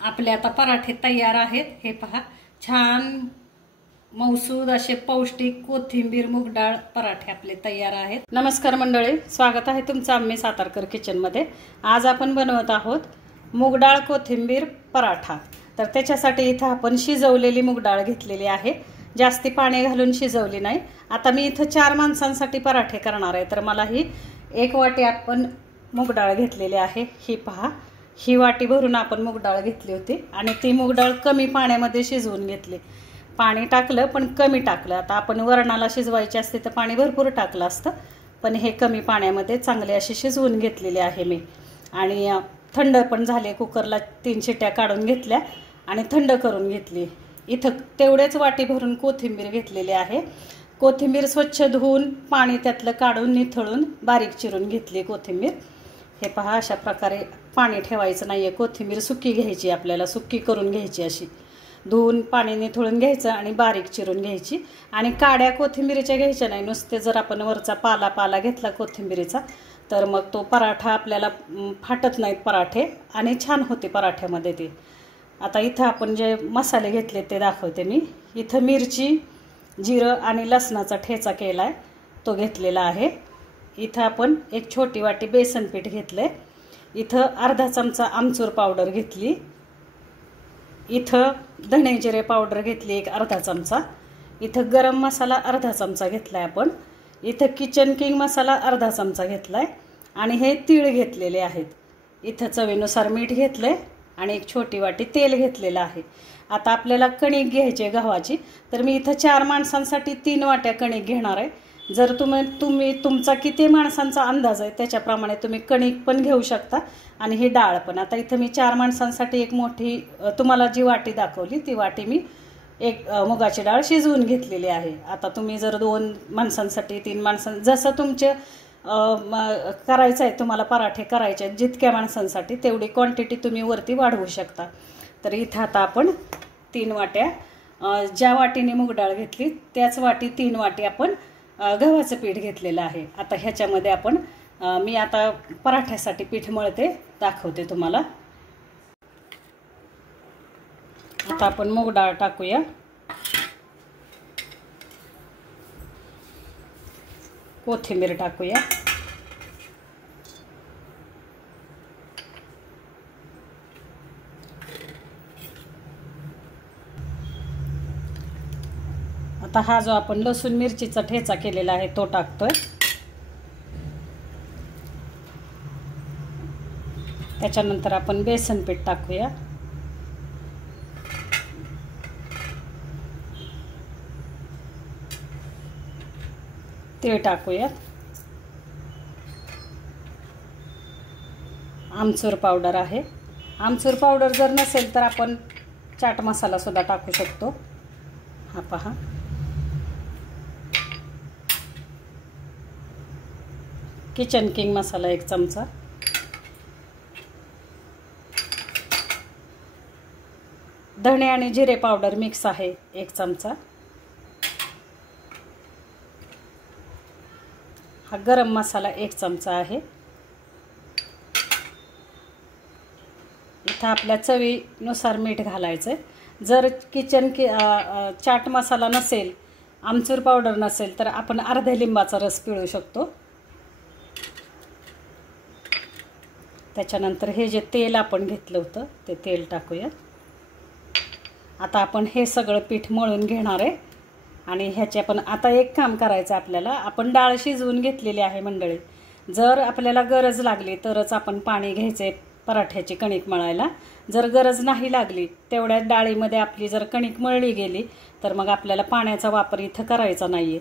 आपले आता पराठे तयार आहेत। हे पहा, छान मौसूद असे पौष्टिक कोथिंबीर मूग डाळ पराठे आपले तयार आहेत। नमस्कार मंडळी, स्वागत आहे तुमचं आम्ही सातारकर किचन मध्ये। आज आपण बनवत आहोत मूग डाळ कोथिंबीर पराठा। तर त्याच्यासाठी इथं आपण शिजवलेली मूग डाळ घेतलेली आहे, जास्ती पाणी घालून शिजवली नाही। आता मी इथं 4 माणसांसाठी पराठे करणार आहे, तर मला ही 1 वाटी आपण मूग डाळ घेतलेली आहे। ही पहा, ही वाटी भरून आपण मूग डाळ घेतली होती आणि ती मूग डाळ कमी पाण्यामध्ये शिजवून घेतली। पाणी टाकलं पण कमी टाकलं। आता आपण वरणाला शिजवायची असते तर पाणी भरपूर टाकलं असतं, पण हे कमी पाण्यामध्ये चांगले असे शिजवून घेतलेले आहे मी। आणि थंड पण झाले, कुकरला 3 शिट्या काढून घेतल्या आणि थंड करून घेतली। इथं तेवढेच वाटी भरून कोथिंबीर घेतलेली आहे। कोथिंबीर स्वच्छ धुवून पाणी त्यातलं काढून निथळून बारीक चिरून घेतली कोथिंबीर। हे पहा, अशा प्रकारे पाणी ठेवायचं नाहीये, कोथिंबीर सुकी घ्यायची, आपल्याला सुकी करून घ्यायची, अशी धुवून पाणी निथळून घ्यायचं आणि बारीक चिरून घ्यायची। आणि काड्या कोथिंबीरीच्या घ्यायच्या नाही, नुसते जर आपण वरचा पाला घेतला कोथिंबीरीचा तर मग तो पराठा आपल्याला फाटत नाहीत पराठे आणि छान होते पराठ्यामध्ये ते। आता इथं आपण जे मसाले घेतले ते दाखवते मी। इथं मिरची, जिरं आणि लसणाचा ठेचा केलाय, तो घेतलेला आहे। इथं आपण 1 छोटी वाटी बेसन पीठ घेतले। इथं अर्धा चमचा आमचूर पावडर घेतली। इथं धणे जिरे पावडर घेतली 1 अर्धा चमचा। इथं गरम मसाला अर्धा चमचा घेतलाय आपण। इथं किचन किंग मसाला अर्धा चमचा घेतलाय आणि हे तीळ घेतलेले आहेत। इथं चवीनुसार मीठ घेतलंय आणि 1 छोटी वाटी तेल घेतलेलं आहे। आता आपल्याला कणिक घ्यायची आहे गव्हाची, तर मी इथं 4 माणसांसाठी 3 वाट्या कणिक घेणार आहे। जर तुम्ही तुमचा किती माणसांचा अंदाज आहे त्याच्याप्रमाणे तुम्ही कणिक पण घेऊ शकता आणि ही डाळ पण। आता इथं मी 4 माणसांसाठी एक मोठी, तुम्हाला जी वाटी दाखवली ती वाटी मी मुगाची डाळ शिजवून घेतलेली आहे। आता तुम्ही जर 2 माणसांसाठी 3 जसं तुमचे करायचं आहे, तुम्हाला पराठे करायचे आहेत जितक्या माणसांसाठी तेवढी क्वांटिटी तुम्ही वरती वाढवू शकता। तर इथं आता आपण 3 वाट्या, ज्या वाटीने मूग डाळ घेतली त्याच वाटी 3 वाटी आपण गव्हाचं पीठ घेतलेलं आहे। आता ह्याच्यामध्ये आपण मी आता पराठ्यासाठी पीठ मळते, दाखवते तुम्हाला। आता आपण मूग डाळ टाकूया। कोथिंबीर टाकूया। आता हा जो आपण लसूण मिरचीचा ठेचा केलेला आहे तो टाकतोय। त्याच्यानंतर आपण बेसन पीठ टाकूया। तीळ टाकूया। आमचूर पावडर आहे। आमचूर पावडर जर नसेल तर आपण चाट मसाला सुद्धा टाकू शकतो। हा पहा, किचन किंग मसाला 1 चमचा। धणे आणि जिरे पावडर मिक्स आहे 1 चमचा। हा गरम मसाला 1 चमचा आहे। इथं आपल्या चवीनुसार मीठ घालायचं। जर चाट मसाला नसेल, आमचूर पावडर नसेल तर आपण अर्ध्या लिंबाचा रस पिळू शकतो। त्याच्यानंतर हे जे तेल आपण घेतलं होतं ते तेल टाकूया। आता आपण हे सगळं पीठ मळून घेणार आहे आणि ह्याचे पण आता एक काम करायचं आपल्याला। आपण डाळ शिजवून घेतलेली आहे मंडळी, जर आपल्याला गरज लागली तरच आपण पाणी घ्यायचे पराठ्याची कणिक मळायला। जर गरज नाही लागली, तेवढ्या डाळीमध्ये आपली जर कणिक मळली गेली तर मग आपल्याला पाण्याचा वापर इथं करायचा नाहीये।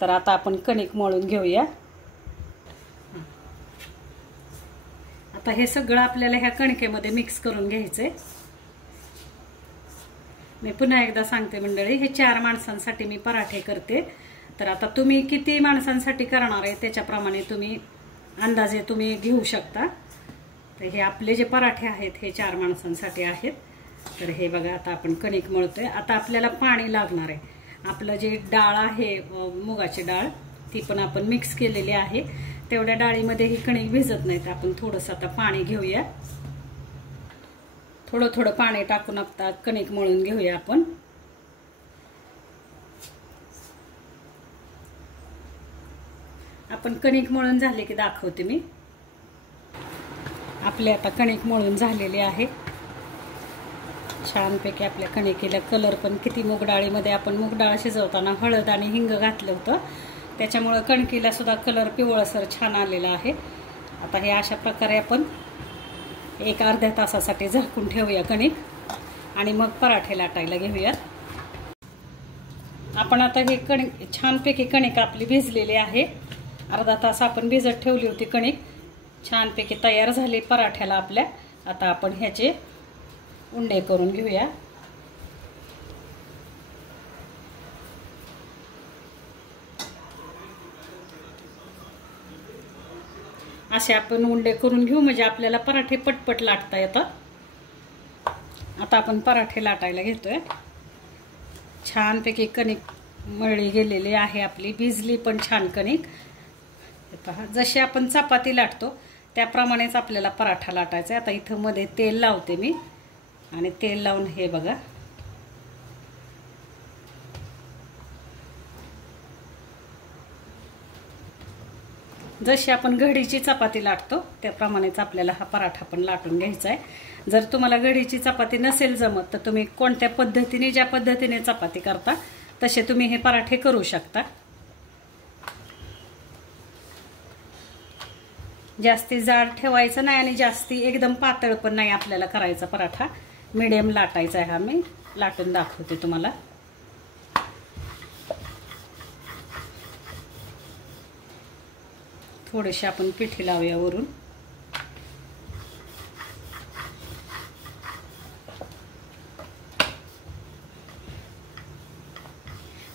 तर आता आपण कणिक मळून घेऊया। आता हे सगळं आपल्याला ह्या कणकेमध्ये मिक्स करून घ्यायचंय। मी पुन्हा एकदा सांगते मंडळी, हे 4 माणसांसाठी मी पराठे करते। तर आता तुम्ही किती माणसांसाठी करणार आहे त्याच्याप्रमाणे तुम्ही अंदाजे तुम्ही घेऊ शकता। तर हे आपले जे पराठे आहेत हे 4 माणसांसाठी आहेत। तर हे बघा, आता आपण कणिक मळतोय। आता आपल्याला पाणी लागणार आहे। आपलं जे डाळ आहे मुगाची डाळ ती पण आपण मिक्स केलेली आहे। तेवढ्या डाळीमध्ये ही कणिक भिजत नाही, तर आपण थोडंसं आता पाणी घेऊया। थोडं थोडं पाणी टाकून आता कणिक मळून घेऊया आपण. आपण कणिक मळून झाले की दाखवते मी. आपले आता कणिक मळून झालेले आहे. छानपैकी आपल्या कणिकेला कलर पण किती, मूग डाळीमध्ये आपण मूग डाळ शिजवताना हळद आणि हिंग घातलं होतं, त्याच्यामुळे कणकीला सुद्धा कलर पिवळसर छान आलेला आहे. आता हे अशा प्रकारे आपण एक अर्ध्या तासासाठी झाकून ठेवूया कणिक आणि मग पराठे लाटायला घेऊयात. आपण आता हे कणिक छानपैकी कणिक आपली भिजलेली आहे. अर्धा तास आपण भिजत ठेवली होती कणिक. छानपैकी तयार झाली पराठ्याला आपल्या. आता आपण ह्याचे उंडे करून घेऊया. असे आपण उंडे करून घेऊ म्हणजे आपल्याला पराठे पटपट लाटता येतात. आता आपण पराठे लाटायला घेतोय. छानपैकी कणिक मळली गेलेली आहे आपली, भिजली पण छान कणिक. पहा, जशी आपण चपाती लाटतो त्याप्रमाणेच आपल्याला पराठा लाटायचा आहे. आता इथं मध्ये तेल लावते मी आणि तेल लावून हे बघा जशी आपण घडीची चपाती लाटतो त्याप्रमाणेच आपल्याला हा पराठा पण लाटून घ्यायचा आहे. जर तुम्हाला घडीची चपाती नसेल जमत तर तुम्ही कोणत्या पद्धतीने, ज्या पद्धतीने चपाती करता तसे तुम्ही हे पराठे करू शकता. जास्ती जाड ठेवायचं नाही आणि जास्ती एकदम पातळ पण नाही आपल्याला करायचा पराठा. मीडियम लाटायचा आहे. हा मी लाटून दाखवते तुम्हाला. थोडेसे आपण पिठी लावूया वरून.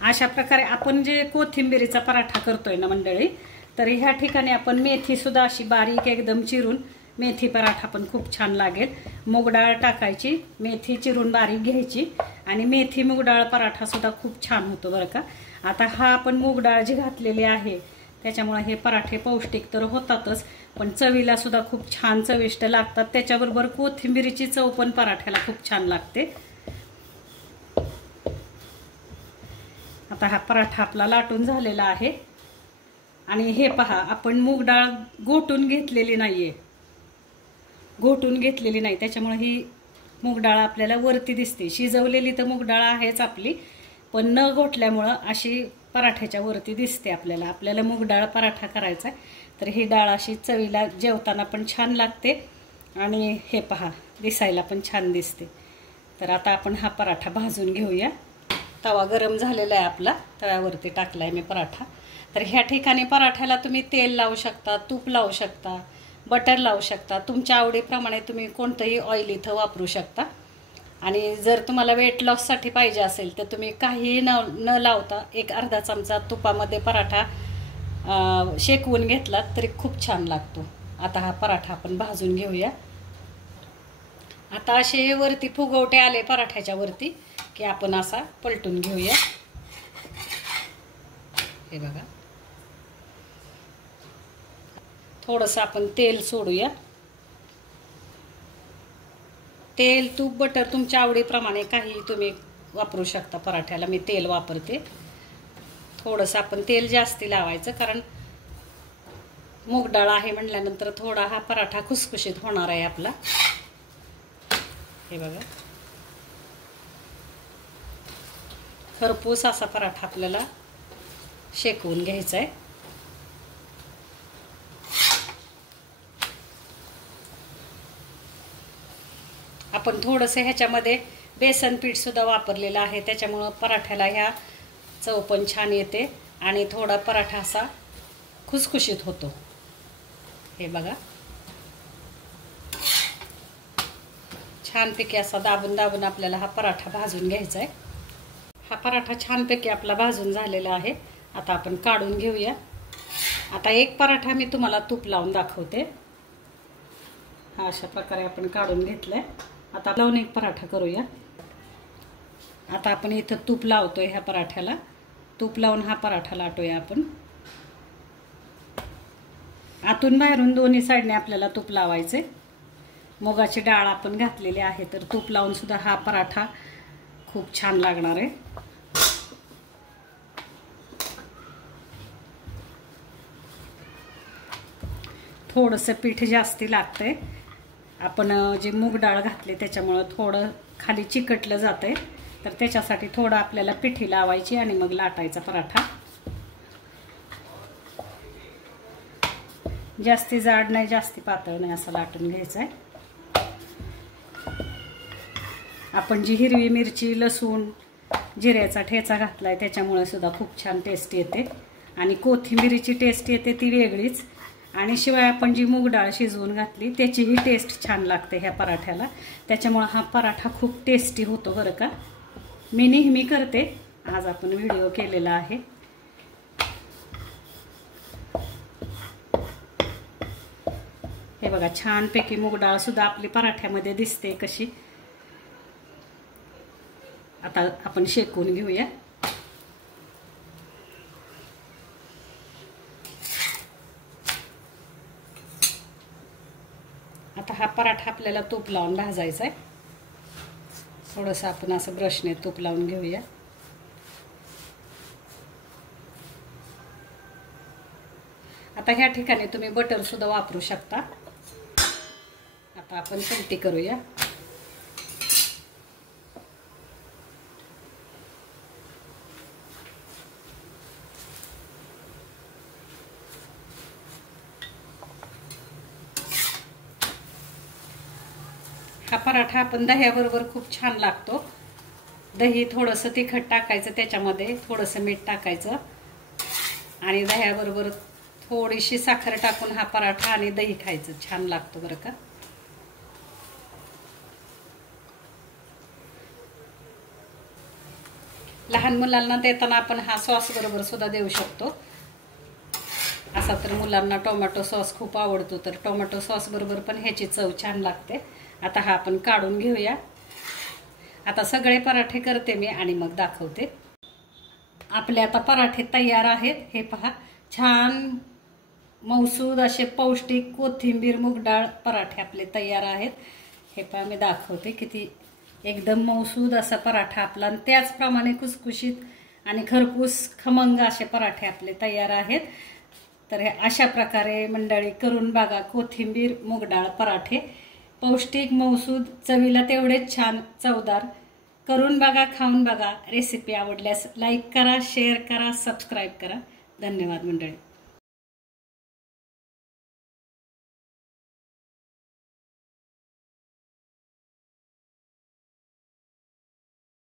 अशा प्रकारे आपण जे कोथिंबीरीचा पराठा करतोय ना मंडळी, तर ह्या ठिकाणी आपण मेथी सुद्धा अशी बारीक एकदम चिरून मेथी पराठा पण खूप छान लागेल. मूग डाळ टाकायची, मेथी चिरून बारीक घ्यायची आणि मेथी मूग डाळ पराठा सुद्धा खूप छान होतो बरं का. आता हा आपण मूग डाळ जी घातलेली आहे त्याच्यामुळे हे पराठे पौष्टिक तर होतातच पण चवीला सुद्धा खूप छान चविष्ट लागतात. त्याच्याबरोबर कोथिंबीरीची चव पण पराठ्याला खूप छान लागते. आता हा पराठा आपला लाटून झालेला आहे आणि हे पहा, आपण मूग डाळ घोटून घेतलेली नाहीये, घोटून घेतलेली नाही, त्याच्यामुळे ही मूग डाळ आपल्याला वरती दिसते. शिजवलेली तर मूग डाळ आहेच आपली, पण न घोटल्यामुळं अशी पराठ्याच्या वरती दिसते आपल्याला. आपल्याला मूग डाळ पराठा करायचा तर ही डाळ अशी चवीला जेवताना पण छान लागते आणि हे पहा दिसायला पण छान दिसते. तर आता आपण हा पराठा भाजून घेऊया. तवा गरम झालेला आहे आपला, तव्यावरती टाकलाय मी पराठा. तर ह्या ठिकाणी पराठ्याला तुम्ही तेल लावू शकता, तूप लावू शकता, बटर लावू शकता. तुमच्या आवडीप्रमाणे तुम्ही कोणतंही ऑइल इथं वापरू शकता. आणि जर तुम्हाला वेट लॉससाठी पाहिजे असेल तर तुम्ही काहीही न लावता एक अर्धा चमचा तुपामध्ये पराठा शेकवून घेतलात तरी खूप छान लागतो. आता हा पराठा आपण भाजून घेऊया. आता असे वरती फुगवटे आले पराठ्याच्या वरती की आपण असा पलटून घेऊया. हे बघा, थोडंसं आपण तेल सोडूया. तेल, तूप, बटर तुमच्या आवडीप्रमाणे काही तुम्ही वापरू शकता पराठ्याला. मी तेल वापरते. थोडंसं आपण तेल जास्ती लावायचं कारण मूग डाळ आहे म्हटल्यानंतर थोडा हा पराठा खुसखुशीत होणार आहे आपला. हे बघा, खरपूस असा पराठा आपल्याला शेकवून घ्यायचा आहे. आपण थोडंसं ह्याच्यामध्ये बेसन पीठ सुद्धा वापरलेलं आहे, त्याच्यामुळं पराठ्याला ह्या चव पण छान येते आणि थोडा पराठा असा खुसखुशीत होतो. हे बघा, छानपैकी असा दाबून दाबून आपल्याला हा पराठा भाजून घ्यायचा आहे. हा पराठा छानपैकी आपला भाजून झालेला आहे. आता आपण काढून घेऊया. आता एक पराठा मी तुम्हाला तूप लावून दाखवते. हा अशा प्रकारे आपण काढून घेतलाय. आता लावून एक पराठा करूया. आता आपण इथं तूप लावतोय ह्या पराठ्याला. तूप लावून हा पराठा लाटूया आपण. आतून बाहेरून दोन्ही साईडने आपल्याला तूप लावायचे. मुगाची डाळ आपण घातलेली आहे, तर तूप लावून सुद्धा हा पराठा खूप छान लागणार आहे। थोडंसं पीठ जास्ती लागतंय, आपण जे मूग डाळ घातली त्याच्यामुळे थोडं खाली चिकटलं जातंय, तर त्याच्यासाठी थोडं आपल्याला पिठी लावायची आणि मग लाटायचा पराठा। जास्ती जाड नाही जास्ती पातळ नाही असं लाटून घ्यायचं आहे। आपण जी हिरवी मिरची लसूण जिऱ्याचा ठेचा घातलाय त्याच्यामुळे सुद्धा खूप छान टेस्ट येते आणि कोथिंबीरीची टेस्ट येते ती वेगळीच, आणि शिवाय आपण जी मूग डाळ शिजवून घातली त्याचीही टेस्ट छान लागते ह्या पराठ्याला, त्याच्यामुळे हा पराठा खूप टेस्टी होतो बरं का। मी नेहमी करते, आज आपण व्हिडिओ केलेला आहे। हे बघा छानपैकी मूग डाळ सुद्धा आपली पराठ्यामध्ये दिसते कशी। आता आपण शेकून घेऊया। आता हा पराठा आपल्याला तूप लावून भाजायचा आहे। थोडंसं आपण असं ब्रशने तूप लावून घेऊया। आता ह्या ठिकाणी तुम्ही बटर सुद्धा वापरू शकता। आता आपण पलटी करूया। हा पराठा आपण दह्याबरोबर खूप छान लागतो। दही थोडंसं तिखट टाकायचं, त्याच्यामध्ये थोडंसं मीठ टाकायचं आणि दह्याबरोबर थोडीशी साखर टाकून हा पराठा आणि दही खायचं, छान लागतो बरं का। लहान मुलांना देताना आपण हा सॉस बरोबर सुद्धा देऊ शकतो। असा तर मुलांना टोमॅटो सॉस खूप आवडतो, तर टोमॅटो सॉस बरोबर पण ह्याची चव छान लागते। आता हा आपण काढून घेऊया। आता सगळे पराठे करते मी आणि मग दाखवते। आपले आता पराठे तयार आहेत। हे पहा छान मौसूद असे पौष्टिक कोथिंबीर मूग डाळ पराठे आपले तयार आहेत। हे पहा मी दाखवते किती एकदम मौसूद असा पराठा आपला, आणि त्याचप्रमाणे खुसखुशीत आणि खरपूस खमंग असे पराठे आपले तयार आहेत। तर हे अशा प्रकारे मंडळी करून बघा कोथिंबीर मूग डाळ पराठे, पौष्टिक मौसूद चवीला तेवढेच छान चवदार। करून बघा, खाऊन बघा। रेसिपी आवडल्यास लाईक करा, शेअर करा, सबस्क्राईब करा। धन्यवाद मंडळी।